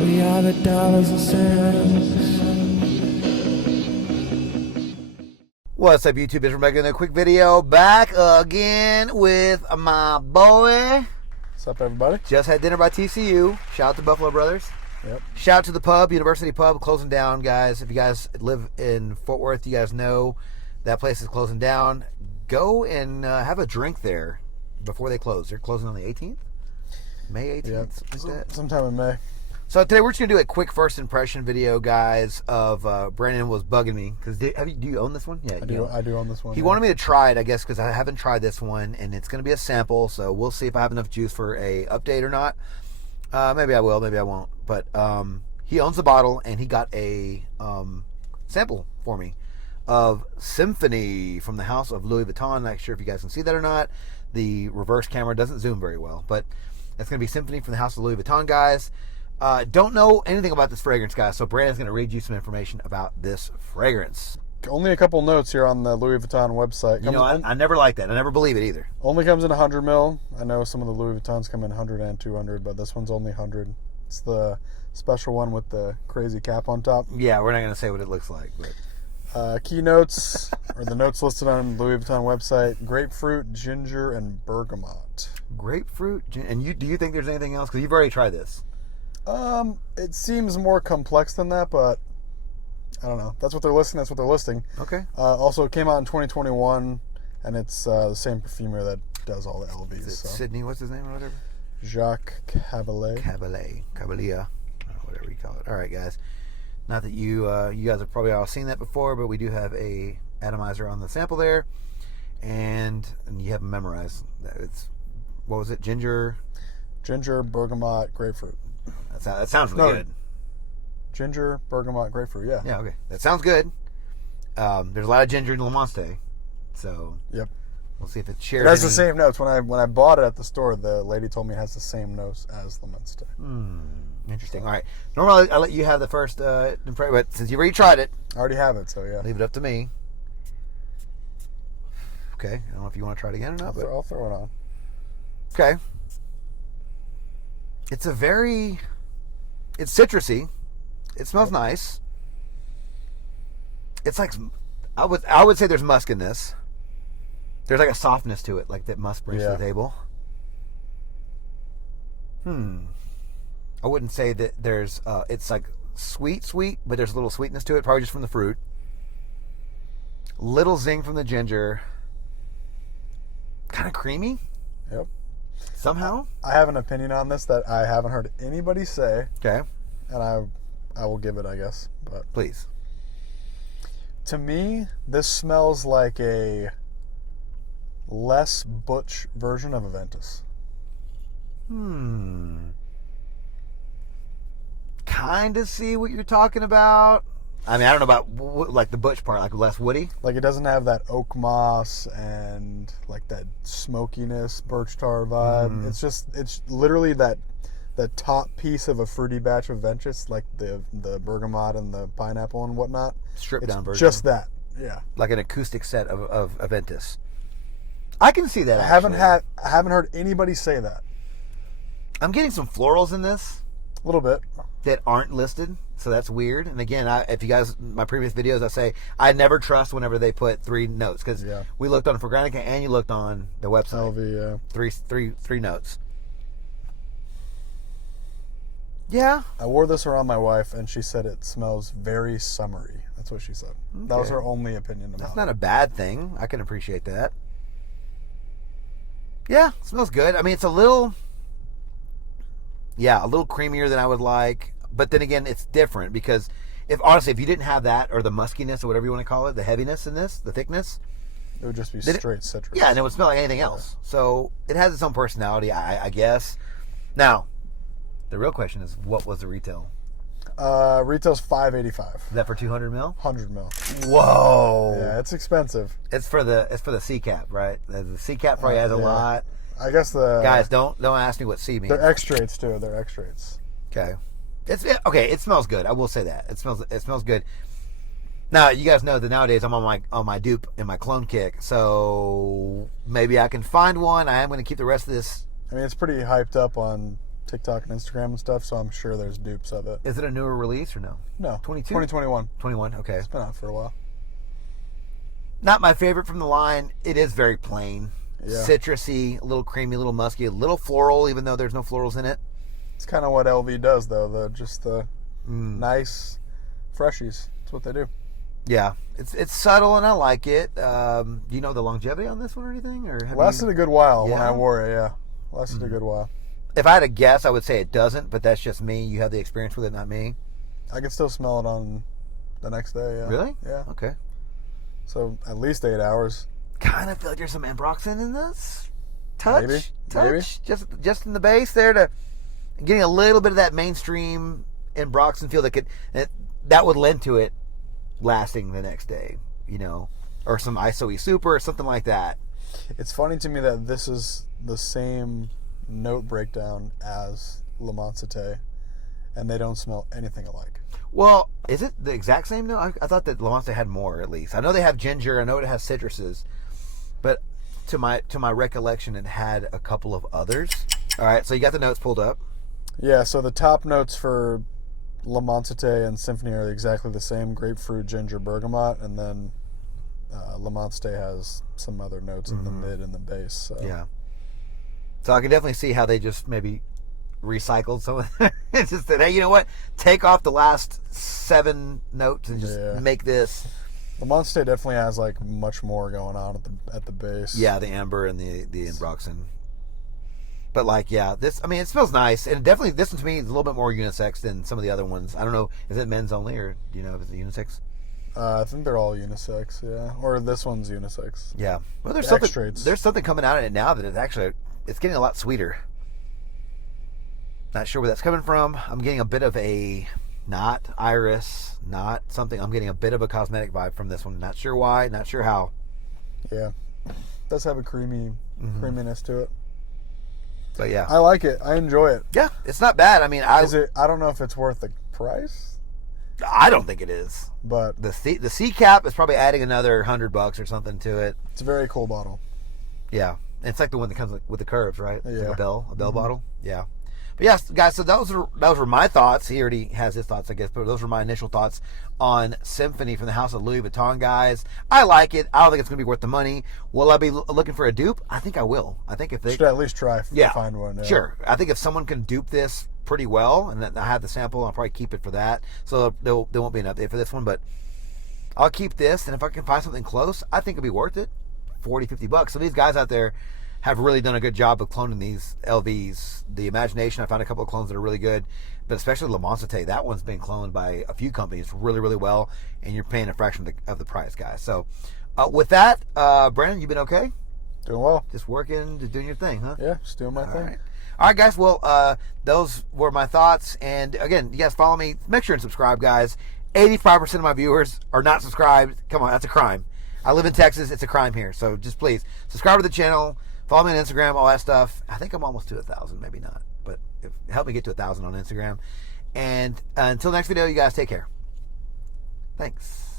We are the dollars and cents. What's up, YouTube? It's making a quick video. Back again with my boy. What's up, everybody? Just had dinner by TCU. Shout out to Buffalo Brothers. Yep. Shout out to the pub, University Pub, closing down, guys. If you guys live in Fort Worth, you guys know that place is closing down. Go and have a drink there before they close. They're closing on the 18th? May 18th? Yep. Like that. Sometime in May. So today we're just going to do a quick first impression video, guys, of Brandon was bugging me. Because do you own this one? Yeah, I do own this one. He wanted me to try it, I guess, because I haven't tried this one, and it's going to be a sample, so we'll see if I have enough juice for a update or not. Maybe I will, maybe I won't. But he owns the bottle, and he got a sample for me of Symphony from the house of Louis Vuitton. Not sure if you guys can see that or not. The reverse camera doesn't zoom very well, but it's going to be Symphony from the house of Louis Vuitton, guys. Don't know anything about this fragrance, guys, so Brandon's going to read you some information about this fragrance. Only a couple notes here on the Louis Vuitton website. You know, I never like that. I never believe it either. Only comes in 100 mil. I know some of the Louis Vuittons come in 100 and 200, but this one's only 100. It's the special one with the crazy cap on top. Yeah, we're not going to say what it looks like. But key notes, or the notes listed on Louis Vuitton website: grapefruit, ginger, and bergamot. Grapefruit, and do you think there's anything else? Because you've already tried this. It seems more complex than that, but I don't know. That's what they're listing. That's what they're listing. Okay. Also, it came out in 2021, and it's the same perfumer that does all the LVs. Is it so. Sydney? What's his name or whatever? Jacques Cabalet. Cabalia, whatever you call it. All right, guys. Not that you guys have probably all seen that before, but we do have a atomizer on the sample there, and you have them memorized. It's, what was it? Ginger, bergamot, grapefruit. That sounds really good. Ginger, bergamot, grapefruit. Yeah. Yeah. Okay. That sounds good. There's a lot of ginger in Le Monste, so yep. We'll see if it shares. It has the same notes. When I bought it at the store, the lady told me it has the same notes as Le Monste. Interesting. All right. Normally, I'll let you have the first impression, but since you already tried it, I already have it, so yeah. Leave it up to me. Okay. I don't know if you want to try it again or not. I'll throw it on. Okay. It's citrusy. It smells nice. It's like, I would say there's musk in this. There's like a softness to it, like that musk brings to the table. I wouldn't say that there's, it's like sweet, but there's a little sweetness to it, probably just from the fruit. Little zing from the ginger. Kind of creamy. Yep. Somehow. I have an opinion on this that I haven't heard anybody say. Okay. And I will give it, I guess. But please. To me, this smells like a less butch version of Aventus. Kind of see what you're talking about. I mean, I don't know about like the butch part, like less woody. Like it doesn't have that oak moss and like that smokiness, birch tar vibe. It's literally the top piece of a fruity batch of Aventus, like the bergamot and the pineapple and whatnot. Stripped down version. Just that, yeah. Like an acoustic set of Aventus. I can see that. I haven't heard anybody say that. I'm getting some florals in this. A little bit. That aren't listed, so that's weird. And again, if you guys, my previous videos, I say I never trust whenever they put 3 notes, because we looked on Fragrantica and you looked on the website. LV, three notes. Yeah. I wore this around my wife, and she said it smells very summery. That's what she said. Okay. That was her only opinion about it. That's not a bad thing. I can appreciate that. Yeah, it smells good. I mean, it's a little creamier than I would like. But then again, it's different because if you didn't have that or the muskiness or whatever you want to call it, the heaviness in this, the thickness, it would just be straight citrus. Yeah, and it would smell like anything else. So it has its own personality, I guess. Now, the real question is, what was the retail? Retail's $585. Is that for 200 mil? 100 mil. Whoa. Yeah, it's expensive. It's for the C cap, right? The C cap probably has a lot. I guess guys, don't ask me what C means. They're extracts too. They're extracts. Okay. It smells good. I will say that. It smells good. Now, you guys know that nowadays I'm on my dupe and my clone kick, so maybe I can find one. I am going to keep the rest of this. I mean, it's pretty hyped up on TikTok and Instagram and stuff, so I'm sure there's dupes of it. Is it a newer release or no? No. 22? 2021. 21, okay. It's been out for a while. Not my favorite from the line. It is very plain. Yeah. Citrusy, a little creamy, a little musky, a little floral, even though there's no florals in it. It's kind of what LV does, though. The nice freshies. That's what they do. Yeah, it's subtle and I like it. Do you know the longevity on this one or anything? Or lasted a good while when Yeah? I wore it. Yeah, lasted a good while. If I had to guess, I would say it doesn't, but that's just me. You have the experience with it, not me. I can still smell it on the next day. Yeah. Really? Yeah. Okay. So at least 8 hours. Kind of feel like there's some ambroxan in this. Touch. Maybe. Just in the base there to getting a little bit of that mainstream ambroxan feel that would lend to it lasting the next day, or some ISOE super or something like that. It's funny to me that this is the same note breakdown as Le Mansite, and they don't smell anything alike. Well, is it the exact same note? I thought that Le Mansite had more, at least. I know they have ginger. I know it has citruses, but to my recollection, it had a couple of others. All right, so you got the notes pulled up. Yeah, so the top notes for Le Mansite and Symphony are exactly the same: grapefruit, ginger, bergamot, and then Le Mansite has some other notes in the mid and the base. So. Yeah. So I can definitely see how they just maybe recycled some of it. It's just that, hey, you know what? Take off the last 7 notes and just make this. Le Mansite definitely has like much more going on at the base. Yeah, the amber and the ambroxan. But this, it smells nice, and definitely this one to me is a little bit more unisex than some of the other ones. I don't know, is it men's only, or do you know if it's unisex? I think they're all unisex, yeah. Or this one's unisex. Yeah. Well, there's something coming out in it now that it's getting a lot sweeter. Not sure where that's coming from. I'm getting a bit of a, not iris, not something. I'm getting a bit of a cosmetic vibe from this one. Not sure why, not sure how. Yeah. It does have a creaminess to it. But yeah. I like it. I enjoy it. Yeah, it's not bad. I don't know if it's worth the price. I don't think it is. But the C cap is probably adding another $100 or something to it. It's a very cool bottle. Yeah. It's like the one that comes with the curves, right? Yeah. It's like a bell bottle. Yeah. But yes, guys, so those were my thoughts. He already has his thoughts, I guess, but those were my initial thoughts on Symphony from the house of Louis Vuitton, guys. I like it. I don't think it's going to be worth the money. Will I be looking for a dupe? I think I will. I think if they should at least try to find one. Yeah. Sure. I think if someone can dupe this pretty well, and I have the sample, I'll probably keep it for that. So there won't be an update for this one, but I'll keep this, and if I can find something close, I think it'll be worth it. $40-$50. So these guys out there have really done a good job of cloning these LVs. The Imagination, I found a couple of clones that are really good, but especially Le Mansite, that one's been cloned by a few companies really, really well, and you're paying a fraction of the price, guys. So with that, Brandon, you been okay? Doing well. Just working, just doing your thing, huh? Yeah, just doing my thing. All right, guys. Well, those were my thoughts. And again, you guys follow me. Make sure and subscribe, guys. 85% of my viewers are not subscribed. Come on, that's a crime. I live in Texas. It's a crime here. So just please subscribe to the channel. Follow me on Instagram, all that stuff. I think I'm almost to 1,000, maybe not. But help me get to 1,000 on Instagram. And until next video, you guys take care. Thanks.